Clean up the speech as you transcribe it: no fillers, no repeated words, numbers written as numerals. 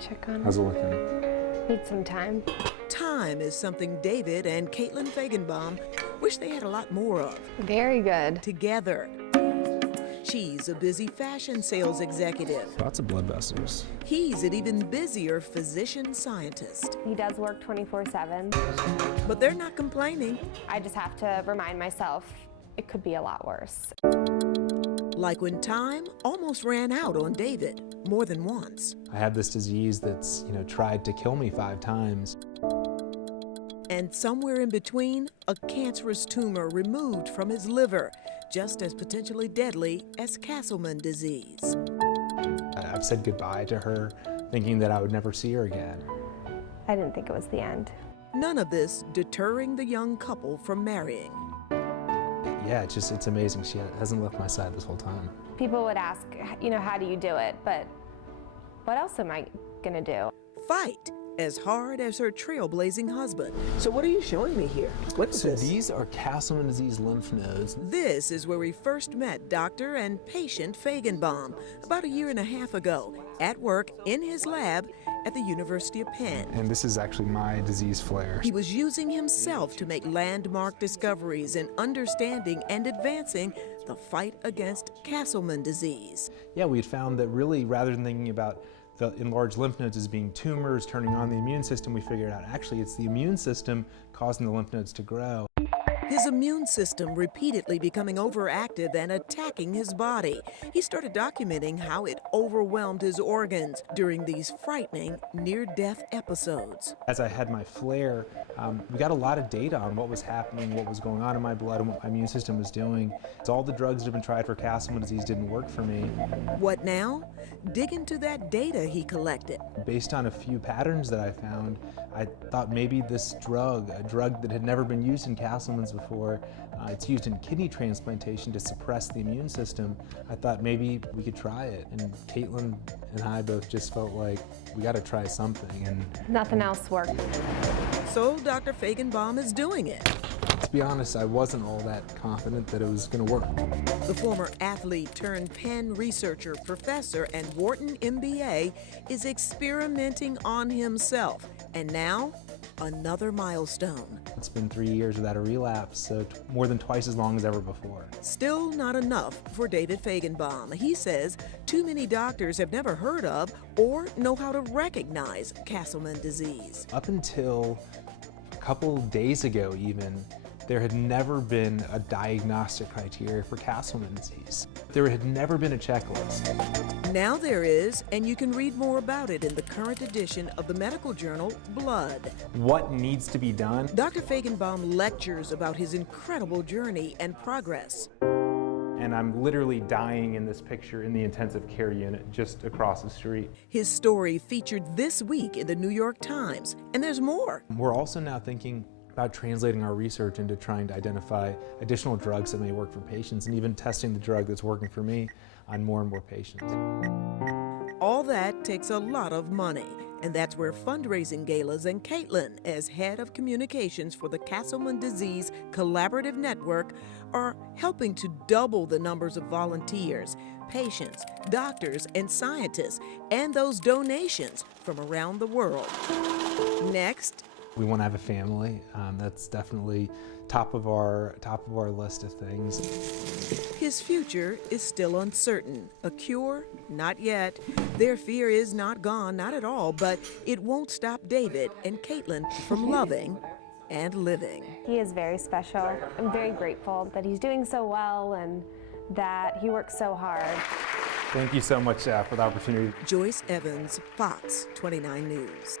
check on How's it him. looking? Need some time. Time is something David and Caitlin Fajgenbaum wish they had a lot more of Very good. together. She's a busy fashion sales executive. Lots of blood vessels. He's an even busier physician scientist. He does work 24/7. But they're not complaining. I just have to remind myself it could be a lot worse. Like when time almost ran out on David more than once. I have this disease that's, tried to kill me 5 times. And somewhere in between, a cancerous tumor removed from his liver, just as potentially deadly as Castleman disease. I've said goodbye to her, thinking that I would never see her again. I didn't think it was the end. None of this deterring the young couple from marrying. Yeah, it's amazing. She hasn't left my side this whole time. People would ask, how do you do it? But what else am I gonna do? Fight as hard as her trailblazing husband. So what are you showing me here? What is this? These are Castleman disease lymph nodes. This is where we first met Dr. and patient Fajgenbaum about 1.5 years ago at work in his lab at the University of Penn. And this is actually my disease flare. He was using himself to make landmark discoveries in understanding and advancing the fight against Castleman disease. Yeah, we had found that really, rather than thinking about the enlarged lymph nodes as being tumors turning on the immune system, we figured out actually it's the immune system causing the lymph nodes to grow. His immune system repeatedly becoming overactive and attacking his body. He started documenting how it overwhelmed his organs during these frightening near-death episodes. As I had my flare, we got a lot of data on what was happening, what was going on in my blood, and what my immune system was doing. So all the drugs that have been tried for Castleman disease didn't work for me. What now? Dig into that data he collected. Based on a few patterns that I found, I thought maybe this drug, a drug that had never been used in Castleman's before, it's used in kidney transplantation to suppress the immune system. I thought maybe we could try it. And Caitlin and I both just felt like we got to try something. And Nothing else worked. So Dr. Fajgenbaum is doing it. to be honest, I wasn't all that confident that it was going to work. The former athlete turned Penn researcher, professor, and Wharton MBA is experimenting on himself. And now, another milestone. It's been 3 years without a relapse, so more than twice as long as ever before. Still not enough for David Fajgenbaum. He says too many doctors have never heard of or know how to recognize Castleman disease. Up until a couple days ago even, there had never been a diagnostic criteria for Castleman disease. There had never been a checklist. Now there is, and you can read more about it in the current edition of the medical journal, Blood. What needs to be done? Dr. Fajgenbaum lectures about his incredible journey and progress. And I'm literally dying in this picture in the intensive care unit just across the street. His story featured this week in the New York Times, and there's more. We're also now thinking about translating our research into trying to identify additional drugs that may work for patients, and even testing the drug that's working for me on more and more patients. All that takes a lot of money, and that's where fundraising galas and Caitlin, as head of communications for the Castleman Disease Collaborative Network, are helping to double the numbers of volunteers, patients, doctors, and scientists, and those donations from around the world. Next, we want to have a family. That's definitely top of our list of things. his future is still uncertain. A cure? Not yet. Their fear is not gone, not at all, but it won't stop David and Caitlin from loving and living. He is very special. I'm very grateful that he's doing so well and that he works so hard. Thank you so much for the opportunity. Joyce Evans, Fox 29 News.